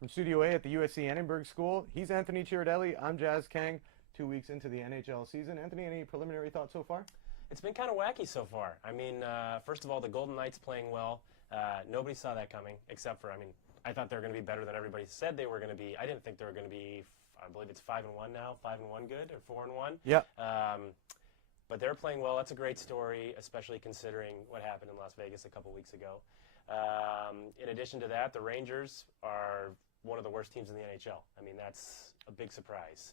From Studio A at the USC Annenberg School, he's Anthony Chiridelli. I'm Jas Kang. 2 weeks into the NHL season. Anthony, any preliminary thoughts so far? It's been kind of wacky so far. I mean, first of all, the Golden Knights playing well. Nobody saw that coming, except for, I thought they were going to be better than everybody said they were going to be. I didn't think they were going to be, I believe it's 5-1 now, 5-1 good, or 4-1. Yeah. But they're playing well. That's a great story, especially considering what happened in Las Vegas a couple weeks ago. In addition to that, the Rangers are one of the worst teams in the NHL. I mean, that's a big surprise.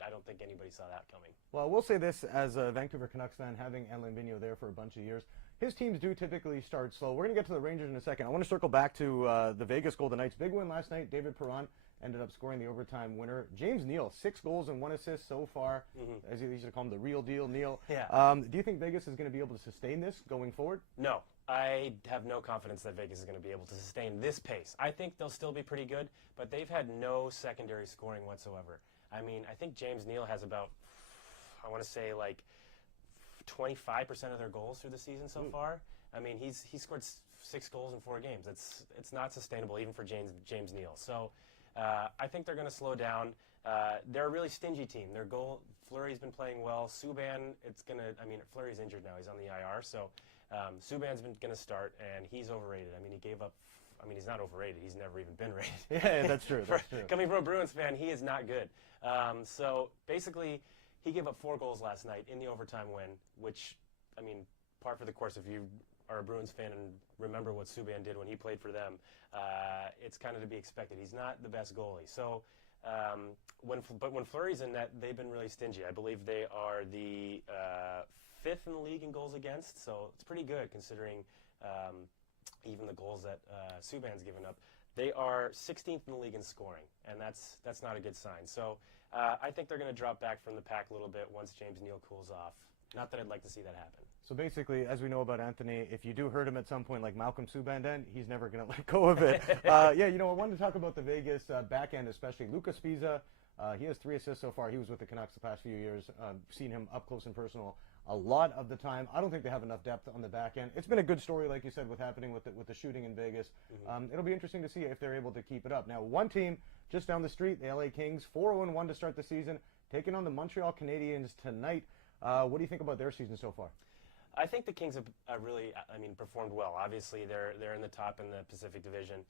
I don't think anybody saw that coming. Well, we'll say this as a Vancouver Canucks fan, having Alain Vigneault there for a bunch of years. His teams do typically start slow. We're going to get to the Rangers in a second. I want to circle back to the Vegas Golden Knights. Big win last night. David Perron ended up scoring the overtime winner. James Neal, 6 goals and 1 assist so far. As you used to call him, the real deal, Neal. Yeah. Do you think Vegas is going to be able to sustain this going forward? No. I have no confidence that Vegas is going to be able to sustain this pace. I think they'll still be pretty good, but they've had no secondary scoring whatsoever. I mean, I think James Neal has about, I want to say, like 25% of their goals through the season so far. I mean, he's scored 6 goals in 4 games. It's not sustainable even for James Neal. So I think they're going to slow down. They're a really stingy team. Their goal, Fleury's been playing well. Subban, Fleury's injured now. He's on the IR. So Subban's been going to start, and he's overrated. I mean, he gave up. I mean, he's not overrated. He's never even been rated. Yeah, that's true. That's true. Coming from a Bruins fan, he is not good. So basically, he gave up 4 goals last night in the overtime win, which, I mean, par for the course. If you are a Bruins fan and remember what Subban did when he played for them, it's kind of to be expected. He's not the best goalie. So, but when Fleury's in net, they've been really stingy. I believe they are the 5th in the league in goals against, so it's pretty good considering even the goals that Subban's given up. They are 16th in the league in scoring, and that's not a good sign. So I think they're going to drop back from the pack a little bit once James Neal cools off. Not that I'd like to see that happen. So basically, as we know about Anthony, if you do hurt him at some point like Malcolm Subban did, he's never going to let go of it. I wanted to talk about the Vegas back end especially. Luka Spiza, he has 3 assists so far. He was with the Canucks the past few years. Seen him up close and personal a lot of the time. I don't think they have enough depth on the back end. It's been a good story, like you said, with happening with the shooting in Vegas. It'll be interesting to see if they're able to keep it up. Now, one team just down the street, the LA Kings, 4-1 to start the season, taking on the Montreal Canadiens tonight. What do you think about their season so far? I think the Kings have really, performed well. Obviously, they're in the top in the Pacific Division.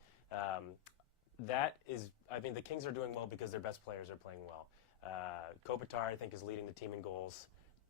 The Kings are doing well because their best players are playing well. Kopitar, I think, is leading the team in goals.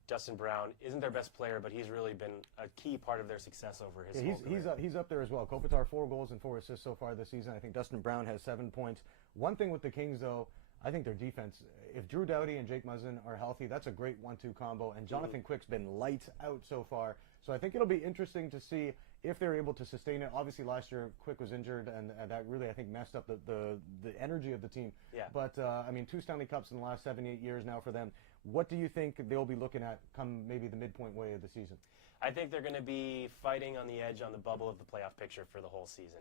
Dustin Brown isn't their best player, but he's really been a key part of their success over his whole career. He's up there as well. Kopitar, 4 goals and 4 assists so far this season. I think Dustin Brown has 7 points. One thing with the Kings, though, I think their defense, if Drew Doughty and Jake Muzzin are healthy, that's a great 1-2 combo. And Jonathan Quick's been lights out so far. So I think it'll be interesting to see if they're able to sustain it. Obviously, last year, Quick was injured, and that really, I think, messed up the energy of the team. Yeah. But, 2 Stanley Cups in the last 7-8 years now for them. What do you think they'll be looking at come maybe the midpoint way of the season? I think they're going to be fighting on the edge on the bubble of the playoff picture for the whole season.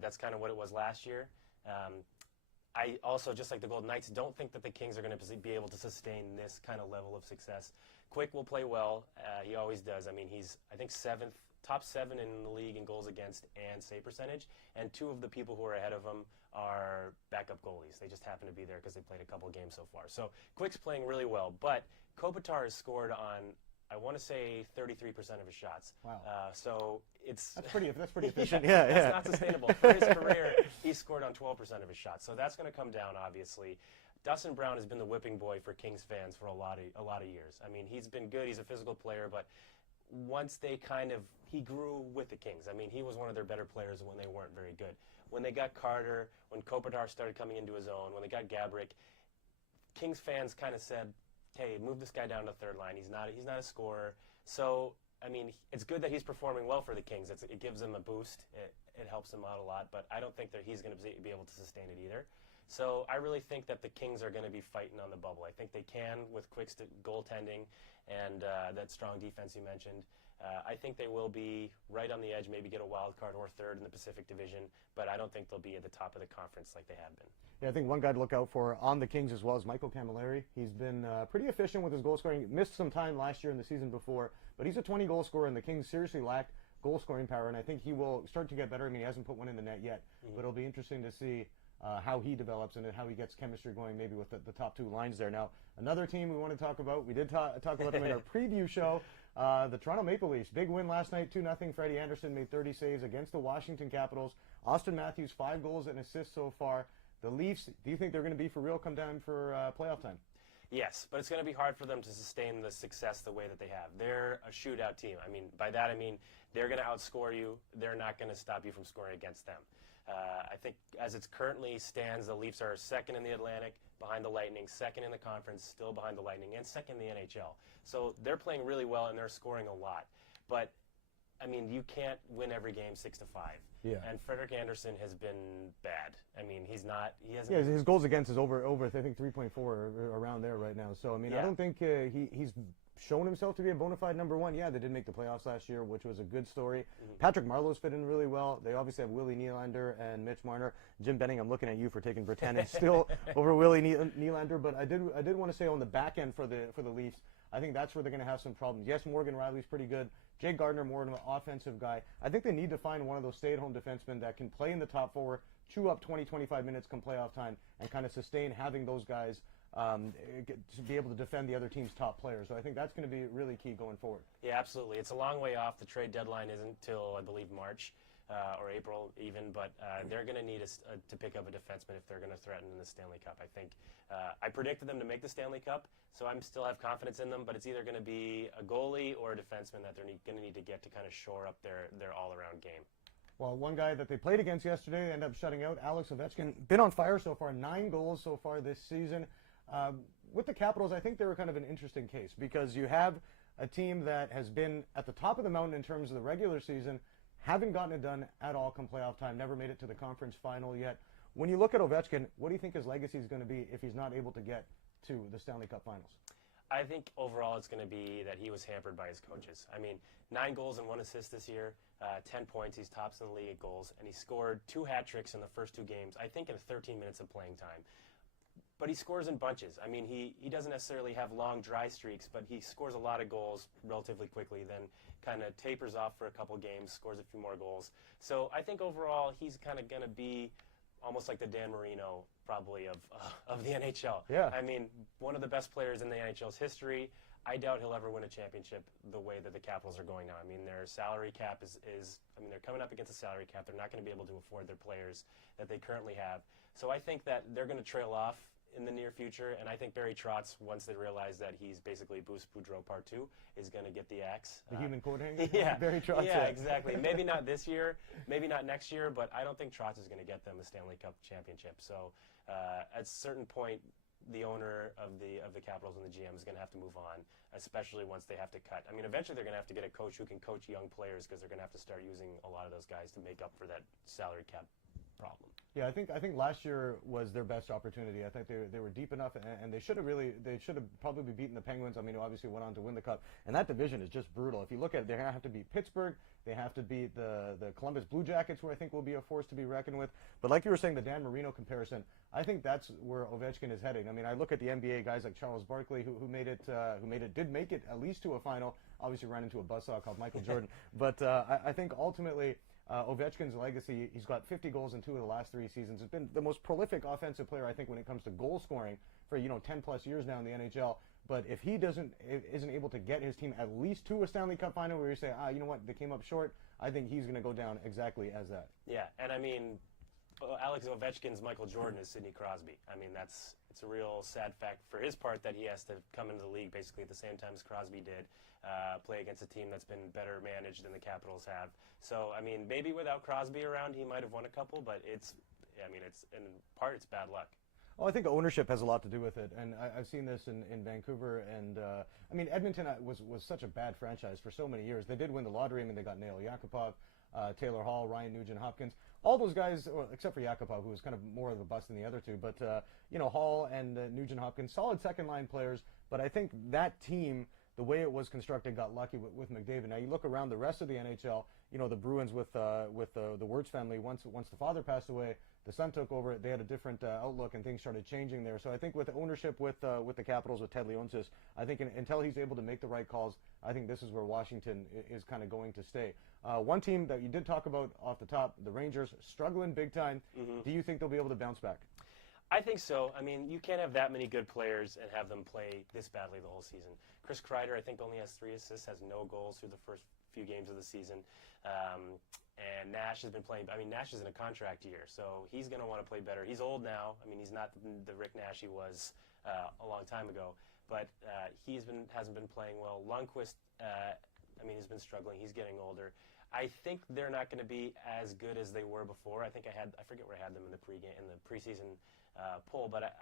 That's kind of what it was last year. I also, just like the Golden Knights, don't think that the Kings are going to be able to sustain this kind of level of success. Quick will play well. He always does. I mean, he's, I think, top 7 in the league in goals against and save percentage, and 2 of the people who are ahead of him are backup goalies. They just happen to be there because they played a couple games so far. So Quick's playing really well, but Kopitar has scored on, I want to say, 33% of his shots. Wow. So that's pretty efficient. Yeah, that's not sustainable. For his career, he scored on 12% of his shots. So that's going to come down, obviously. Dustin Brown has been the whipping boy for Kings fans for a lot of years. I mean, he's been good. He's a physical player, but once he grew with the Kings. I mean, he was one of their better players when they weren't very good. When they got Carter, when Kopitar started coming into his own, when they got Gaborik, Kings fans kind of said, hey, move this guy down to third line. He's not a scorer. So, I mean, it's good that he's performing well for the Kings. It gives them a boost. It helps them out a lot, but I don't think that he's going to be able to sustain it either. So I really think that the Kings are going to be fighting on the bubble. I think they can with Quick's goaltending and that strong defense you mentioned. I think they will be right on the edge, maybe get a wild card or 3rd in the Pacific Division, but I don't think they'll be at the top of the conference like they have been. Yeah, I think one guy to look out for on the Kings as well is Michael Camilleri. He's been pretty efficient with his goal scoring. Missed some time last year and the season before, but he's a 20-goal scorer, and the Kings seriously lacked goal scoring power, and I think he will start to get better. I mean, he hasn't put one in the net yet, but it'll be interesting to see how he develops and how he gets chemistry going, maybe with the top two lines there. Now, another team we want to talk about, we did talk about them in our preview show, the Toronto Maple Leafs. Big win last night, 2-0. Freddie Anderson made 30 saves against the Washington Capitals. Austin Matthews, 5 goals and assists so far. The Leafs, do you think they're going to be for real come down for playoff time? Yes, but it's going to be hard for them to sustain the success the way that they have. They're a shootout team. I mean, by that I mean they're going to outscore you. They're not going to stop you from scoring against them. I think as it currently stands, the Leafs are second in the Atlantic, behind the Lightning, second in the conference, still behind the Lightning, and second in the NHL. So they're playing really well and they're scoring a lot. But I mean, you can't win every game 6-5. Yeah. And Frederik Andersen has been bad. I mean, he hasn't. Yeah, his goals against is over I think 3.4 or around there right now. So I mean, I don't think he's shown himself to be a bona fide number one. Yeah, they did make the playoffs last year, which was a good story. Patrick Marleau's fit in really well. They obviously have Willie Nylander and Mitch Marner. Jim Benning, I'm looking at you for taking Britannia still over Willie Nylander, but I did want to say on the back end for the Leafs, I think that's where they're going to have some problems. Yes, Morgan Riley's pretty good. Jake Gardner, more of an offensive guy. I think they need to find one of those stay-at-home defensemen that can play in the top four, chew up 20, 25 minutes come playoff time, and kind of sustain having those guys to be able to defend the other team's top players. So I think that's going to be really key going forward. Yeah, absolutely. It's a long way off. The trade deadline isn't till, I believe, March or April even, but they're going to need to pick up a defenseman if they're going to threaten in the Stanley Cup. I think I predicted them to make the Stanley Cup, so I still have confidence in them, but it's either going to be a goalie or a defenseman that they're going to need to get to kind of shore up their all-around game. Well, one guy that they played against yesterday ended up shutting out, Alex Ovechkin. Been on fire so far, 9 goals so far this season. With the Capitals, I think they were kind of an interesting case because you have a team that has been at the top of the mountain in terms of the regular season, haven't gotten it done at all come playoff time, never made it to the conference final yet. When you look at Ovechkin, what do you think his legacy is going to be if he's not able to get to the Stanley Cup Finals? I think overall it's going to be that he was hampered by his coaches. I mean, 9 goals and 1 assist this year, 10 points. He's tops in the league at goals, and he scored 2 hat tricks in the first 2 games, I think in 13 minutes of playing time. But he scores in bunches. I mean, he doesn't necessarily have long, dry streaks, but he scores a lot of goals relatively quickly, then kind of tapers off for a couple games, scores a few more goals. So I think overall he's kind of going to be almost like the Dan Marino probably of the NHL. Yeah. I mean, one of the best players in the NHL's history. I doubt he'll ever win a championship the way that the Capitals are going now. I mean, their salary cap is I mean, they're coming up against a salary cap. They're not going to be able to afford their players that they currently have. So I think that they're going to trail off in the near future, and I think Barry Trotz, once they realize that he's basically Bruce Boudreau Part 2, is going to get the axe. The human coat hanger? Yeah. Barry Trotz. Yeah, exactly. Maybe not this year, maybe not next year, but I don't think Trotz is going to get them a Stanley Cup championship. So at a certain point, the owner of the Capitals and the GM is going to have to move on, especially once they have to cut. I mean, eventually they're going to have to get a coach who can coach young players because they're going to have to start using a lot of those guys to make up for that salary cap problem. Yeah, I think last year was their best opportunity. I think they were deep enough, and they should have probably beaten the Penguins. I mean, obviously went on to win the Cup, and that division is just brutal. If you look at it, they're going to have to beat Pittsburgh. They have to beat the Columbus Blue Jackets, who I think will be a force to be reckoned with. But like you were saying, the Dan Marino comparison, I think that's where Ovechkin is heading. I mean, I look at the NBA guys like Charles Barkley, who did make it at least to a final. Obviously, ran into a buzzsaw called Michael Jordan. But I think ultimately, Ovechkin's legacy, he's got 50 goals in 2 of the last 3 seasons. He's been the most prolific offensive player, I think, when it comes to goal scoring for 10 plus years now in the NHL. But if he isn't able to get his team at least to a Stanley Cup final where you say, you know what, they came up short, I think he's going to go down exactly as that. Yeah, and I mean, Alex Ovechkin's Michael Jordan is Sidney Crosby. I mean, it's a real sad fact for his part that he has to come into the league basically at the same time as Crosby did, play against a team that's been better managed than the Capitals have. So, I mean, maybe without Crosby around, he might have won a couple, but it's in part, it's bad luck. Well, I think ownership has a lot to do with it, and I've seen this in Vancouver, and I mean, Edmonton was such a bad franchise for so many years. They did win the lottery. I mean, they got Nail Yakupov, Taylor Hall, Ryan Nugent-Hopkins, all those guys, well, except for Yakupov, who was kind of more of a bust than the other two. But Hall and Nugent-Hopkins, solid second-line players. But I think that team, the way it was constructed, got lucky with McDavid. Now you look around the rest of the NHL, the Bruins with the Wirtz family. Once the father passed away, the son took over. They had a different outlook, and things started changing there. So I think with ownership with the Capitals, with Ted Leonsis, I think until he's able to make the right calls, I think this is where Washington is kind of going to stay. One team that you did talk about off the top, the Rangers, struggling big time. Do you think they'll be able to bounce back? I think so. I mean, you can't have that many good players and have them play this badly the whole season. Chris Kreider, I think, only has 3 assists, has no goals through the first few games of the season. And Nash has been playing. I mean, Nash is in a contract year, so he's going to want to play better. He's old now. I mean, he's not the Rick Nash he was a long time ago, but hasn't been playing well. Lundqvist, I mean, he's been struggling. He's getting older. I think they're not going to be as good as they were before. I forget where I had them in the preseason poll, but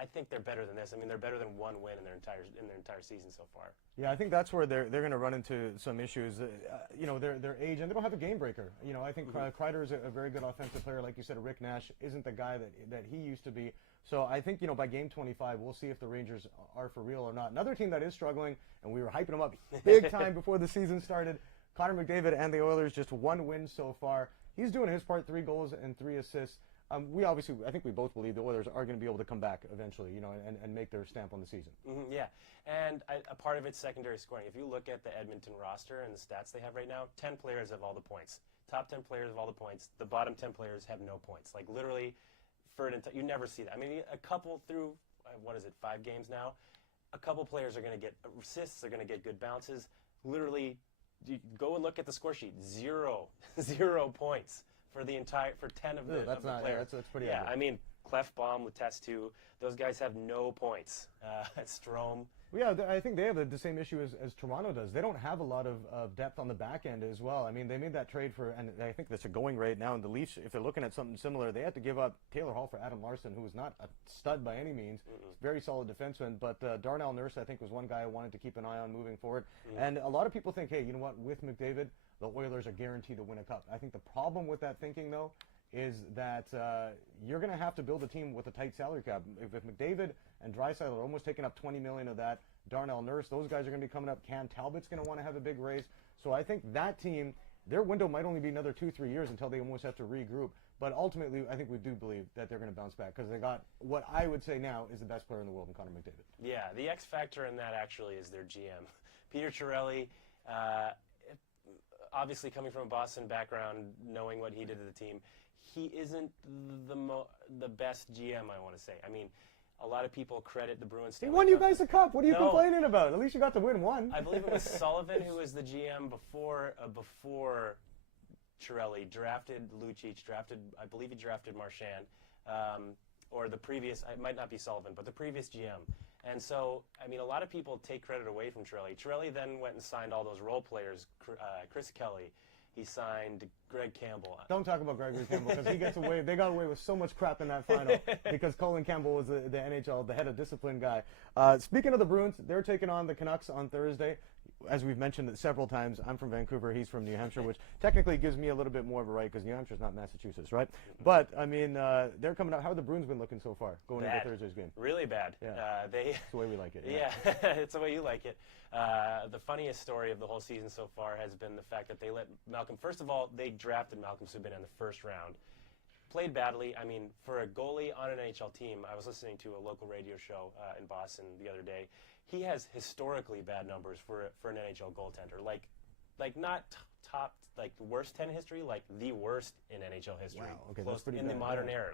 I think they're better than this. I mean, they're better than 1 win in their entire season so far. Yeah, I think that's where they're going to run into some issues. Their age, and they don't have a game breaker. I think Kreider is a very good offensive player. Like you said, Rick Nash isn't the guy that he used to be. So I think, by game 25, we'll see if the Rangers are for real or not. Another team that is struggling, and we were hyping them up big time before the season started, Connor McDavid and the Oilers, just 1 win so far. He's doing his part, 3 goals and 3 assists. I think we both believe the Oilers are going to be able to come back eventually, and make their stamp on the season. Yeah, and a part of it's secondary scoring. If you look at the Edmonton roster and the stats they have right now, 10 players have all the points. Top 10 players have all the points. The bottom 10 players have no points. Like, literally, you never see that. I mean, a couple through, 5 games now, a couple players are going to get assists, they're going to get good bounces. Literally, you go and look at the score sheet. 0 points for 10 of the players. Yeah, that's pretty Yeah, average. I mean, Clefbaum with test 2, those guys have no points. Strome. Yeah, I think they have the same issue as Toronto does. They don't have a lot of depth on the back end as well. I mean, they made that trade and I think that's a going rate now. And the Leafs, if they're looking at something similar, they had to give up Taylor Hall for Adam Larson, who was not a stud by any means. Very solid defenseman. But Darnell Nurse, I think, was one guy I wanted to keep an eye on moving forward. And a lot of people think, hey, you know what, with McDavid, the Oilers are guaranteed to win a cup. I think the problem with that thinking, though, is that you're going to have to build a team with a tight salary cap. If McDavid and Draisaitl are almost taking up $20 million of that, Darnell Nurse, those guys are going to be coming up. Cam Talbot's going to want to have a big raise. So I think that team, their window might only be another 2-3 years until they almost have to regroup. But ultimately, I think we do believe that they're going to bounce back because they got what I would say now is the best player in the world in Connor McDavid. Yeah, the X factor in that actually is their GM. Peter Chiarelli, obviously coming from a Boston background, knowing what he did to the team, he isn't the best GM, I want to say. I mean, a lot of people credit the Bruins. He won you guys a cup. What are you complaining about? At least you got to win one. I believe it was Sullivan who was the GM before Chiarelli drafted Lucic, I believe he drafted Marchand, or the previous, it might not be Sullivan, but the previous GM. And so, I mean, a lot of people take credit away from Chiarelli. Chiarelli then went and signed all those role players, Chris Kelly. He signed Greg Campbell. Don't talk about Gregory Campbell because they got away with so much crap in that final because Colin Campbell was the NHL, the head of discipline guy. Speaking of the Bruins, they're taking on the Canucks on Thursday. As we've mentioned it several times, I'm from Vancouver, he's from New Hampshire, which technically gives me a little bit more of a right because New Hampshire's not Massachusetts, right? But, I mean, they're coming out. How have the Bruins been looking so far going into Thursday's game? Really bad. Yeah. It's the way we like it. Yeah, it's the way you like it. The funniest story of the whole season so far has been the fact that they let Malcolm, first of all, they drafted Malcolm Subban in the first round. Played badly. I mean, for a goalie on an NHL team, I was listening to a local radio show in Boston the other day. He has historically bad numbers for an NHL goaltender. Like not top, like the worst 10 in history, like the worst in NHL history. Wow, okay, close that's pretty in bad. the modern era.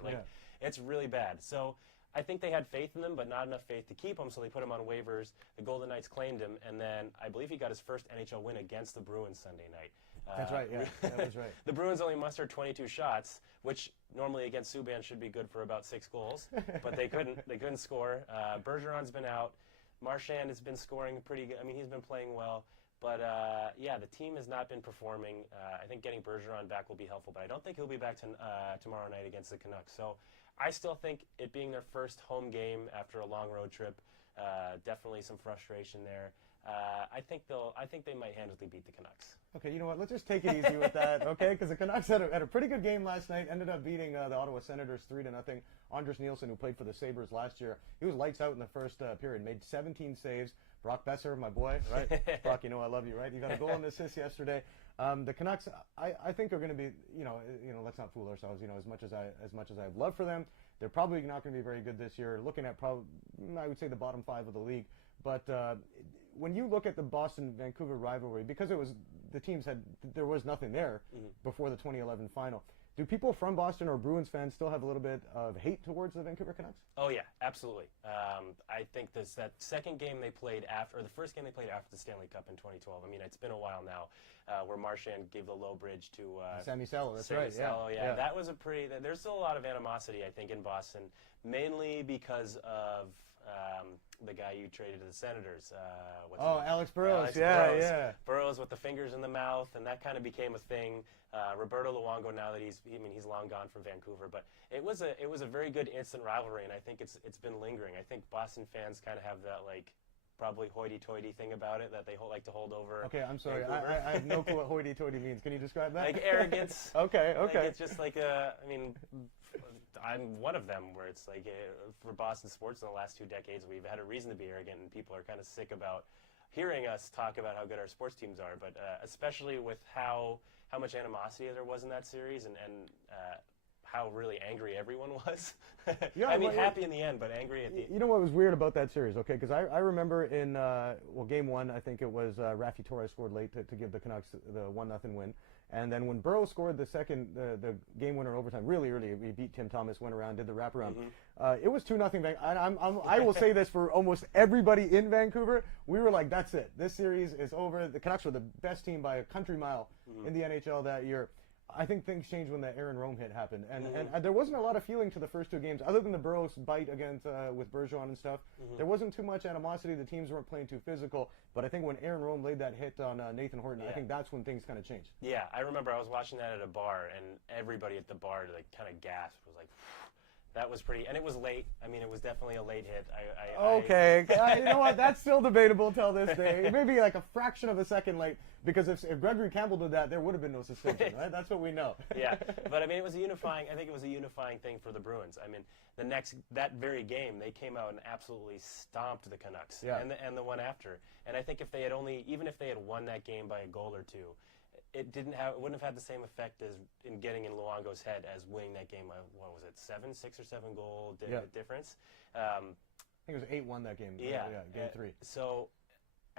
It's really bad. So I think they had faith in them, but not enough faith to keep him, so they put him on waivers. The Golden Knights claimed him, and then I believe he got his first NHL win against the Bruins Sunday night. That's right, yeah, that was right. The Bruins only mustered 22 shots, which normally against Subban should be good for about 6 goals, but they couldn't. They couldn't score. Bergeron's been out. Marchand has been scoring pretty good. I mean, he's been playing well. But, yeah, the team has not been performing. I think getting Bergeron back will be helpful, but I don't think he'll be back tomorrow night against the Canucks. So I still think it being their first home game after a long road trip, definitely some frustration there. I think they might handily beat the Canucks. Okay, you know what? Let's just take it easy with that, okay? Because the Canucks had a pretty good game last night. Ended up beating the Ottawa Senators 3-0. Anders Nielsen, who played for the Sabres last year, he was lights out in the first period. Made 17 saves. Brock Besser, my boy, right? Brock, you know I love you, right? You got a goal and assist yesterday. The Canucks, I think are going to be, let's not fool ourselves. As much as I have love for them, they're probably not going to be very good this year. Looking at I would say the bottom 5 of the league. But when you look at the Boston-Vancouver rivalry, because there was nothing there before the 2011 final. Do people from Boston or Bruins fans still have a little bit of hate towards the Vancouver Canucks? Oh yeah, absolutely. I think that second game they played after, or the first game they played after the Stanley Cup in 2012. I mean, it's been a while now, where Marchand gave the low bridge to Sami Salo. That's Sami right. Salo, yeah. That was there's still a lot of animosity, I think, in Boston, mainly because of the guy you traded to the Senators. Alex Burrows. Yeah. Burrows with the fingers in the mouth, and that kind of became a thing. Roberto Luongo, now that he's long gone from Vancouver, but it was a very good instant rivalry, and I think it's been lingering. I think Boston fans kind of have that probably hoity-toity thing about it that they like to hold over. Okay, I'm sorry, I have no clue what hoity-toity means. Can you describe that? Like arrogance. Okay. It's just I'm one of them where it's for Boston sports in the last 2 decades, we've had a reason to be arrogant, and people are kind of sick about hearing us talk about how good our sports teams are, but especially with how much animosity there was in that series, and how really angry everyone was. Yeah, happy in the end, but angry at the end. You know what was weird about that series? Okay, because I remember in game 1, I think it was Raffi Torres scored late to give the Canucks the 1-0 win, and then when Burrow scored the game winner in overtime really early, we beat Tim Thomas, went around, did the wraparound. It was 2-0. I will say this for almost everybody in Vancouver, we were like, that's it. This series is over. The Canucks were the best team by a country mile in the NHL that year. I think things changed when the Aaron Rome hit happened, and there wasn't a lot of feeling to the first 2 games, other than the Burrows bite against with Bergeron and stuff. There wasn't too much animosity. The teams weren't playing too physical, but I think when Aaron Rome laid that hit on Nathan Horton, I think that's when things kind of changed. Yeah, I remember I was watching that at a bar, and everybody at the bar kind of gasped, was like, that was pretty, and it was late. I mean, it was definitely a late hit. Okay, you know what? That's still debatable till this day. Maybe like a fraction of a second late, because if Gregory Campbell did that, there would have been no suspension, right? That's what we know. Yeah, but I mean, I think it was a unifying thing for the Bruins. I mean, that very game, they came out and absolutely stomped the Canucks, and the one after. And I think even if they had won that game by a goal or 2, it wouldn't have had the same effect as in getting in Luongo's head as winning that game by, what was it, 6 or 7 goal difference. I think it was 8-1 that game. Yeah, game 3. So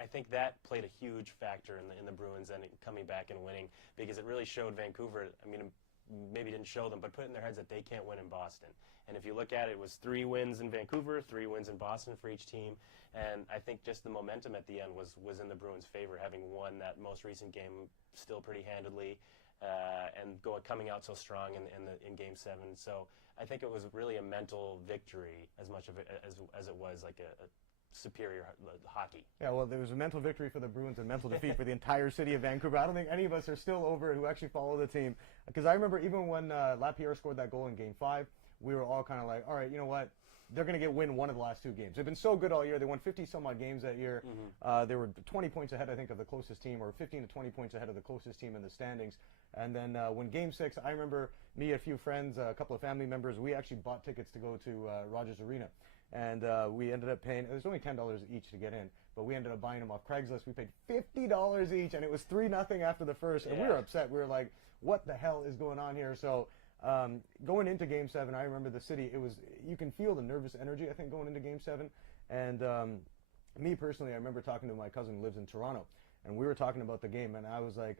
I think that played a huge factor in the Bruins and coming back and winning, because it really showed Vancouver. I mean, maybe didn't show them, but put it in their heads that they can't win in Boston. And if you look at it, it was 3 wins in Vancouver, 3 wins in Boston for each team. And I think just the momentum at the end was in the Bruins' favor, having won that most recent game still pretty handedly, and coming out so strong in Game 7. So I think it was really a mental victory as much of it as it was like a superior hockey. Yeah, well, there was a mental victory for the Bruins and mental defeat for the entire city of Vancouver. I don't think any of us are still over it who actually follow the team, because I remember even when Lapierre scored that goal in Game 5, we were all kind of like, all right, you know what? They're going to win one of the last 2 games. They've been so good all year. They won 50-some-odd games that year. They were 20 points ahead, I think, of the closest team, or 15 to 20 points ahead of the closest team in the standings. And then when Game 6, I remember me, a few friends, a couple of family members, we actually bought tickets to go to Rogers Arena. And we ended up paying, it was only $10 each to get in, but we ended up buying them off Craigslist. We paid $50 each, and it was 3-0 after the first. And we were upset. We were like, what the hell is going on here? So going into Game 7, I remember the city, you can feel the nervous energy, I think, going into Game 7. And me personally, I remember talking to my cousin who lives in Toronto, and we were talking about the game, and I was like,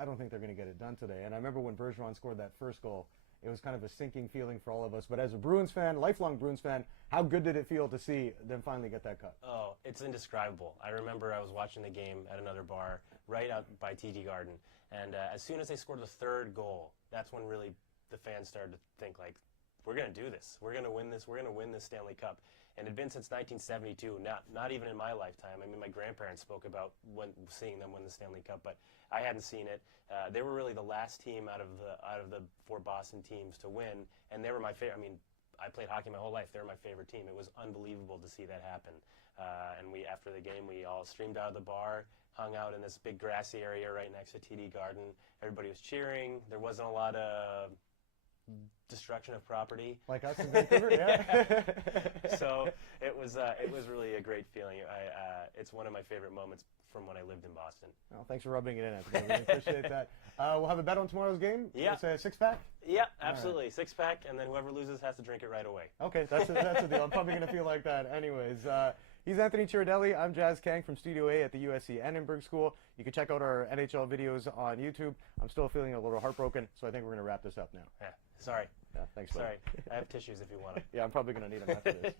I don't think they're going to get it done today. And I remember when Bergeron scored that first goal, it was kind of a sinking feeling for all of us. But as a Bruins fan, lifelong Bruins fan, how good did it feel to see them finally get that cut? Oh, it's indescribable. I remember I was watching the game at another bar right out by TD Garden, and as soon as they scored the 3rd goal, that's when really the fans started to think, like, we're going to do this. We're going to win this. We're going to win this Stanley Cup. And it had been since 1972, not even in my lifetime. I mean, my grandparents spoke about seeing them win the Stanley Cup, but I hadn't seen it. They were really the last team out of the 4 Boston teams to win, and they were my favorite. I mean, I played hockey my whole life. They were my favorite team. It was unbelievable to see that happen. And after the game, we all streamed out of the bar, hung out in this big grassy area right next to TD Garden. Everybody was cheering. There wasn't a lot of destruction of property. Like us in Vancouver, yeah. So it was really a great feeling. It's one of my favorite moments from when I lived in Boston. Well, thanks for rubbing it in, Anthony. I really appreciate that. We'll have a bet on tomorrow's game. Yeah. It's a six-pack? Yeah, absolutely. Right. Six-pack, and then whoever loses has to drink it right away. Okay, that's a deal. I'm probably going to feel like that anyways. He's Anthony Chiridelli. I'm Jas Kang from Studio A at the USC Annenberg School. You can check out our NHL videos on YouTube. I'm still feeling a little heartbroken, so I think we're going to wrap this up now. Yeah, sorry. Yeah, thanks, buddy. Sorry. I have tissues if you want them. Yeah, I'm probably going to need them after this.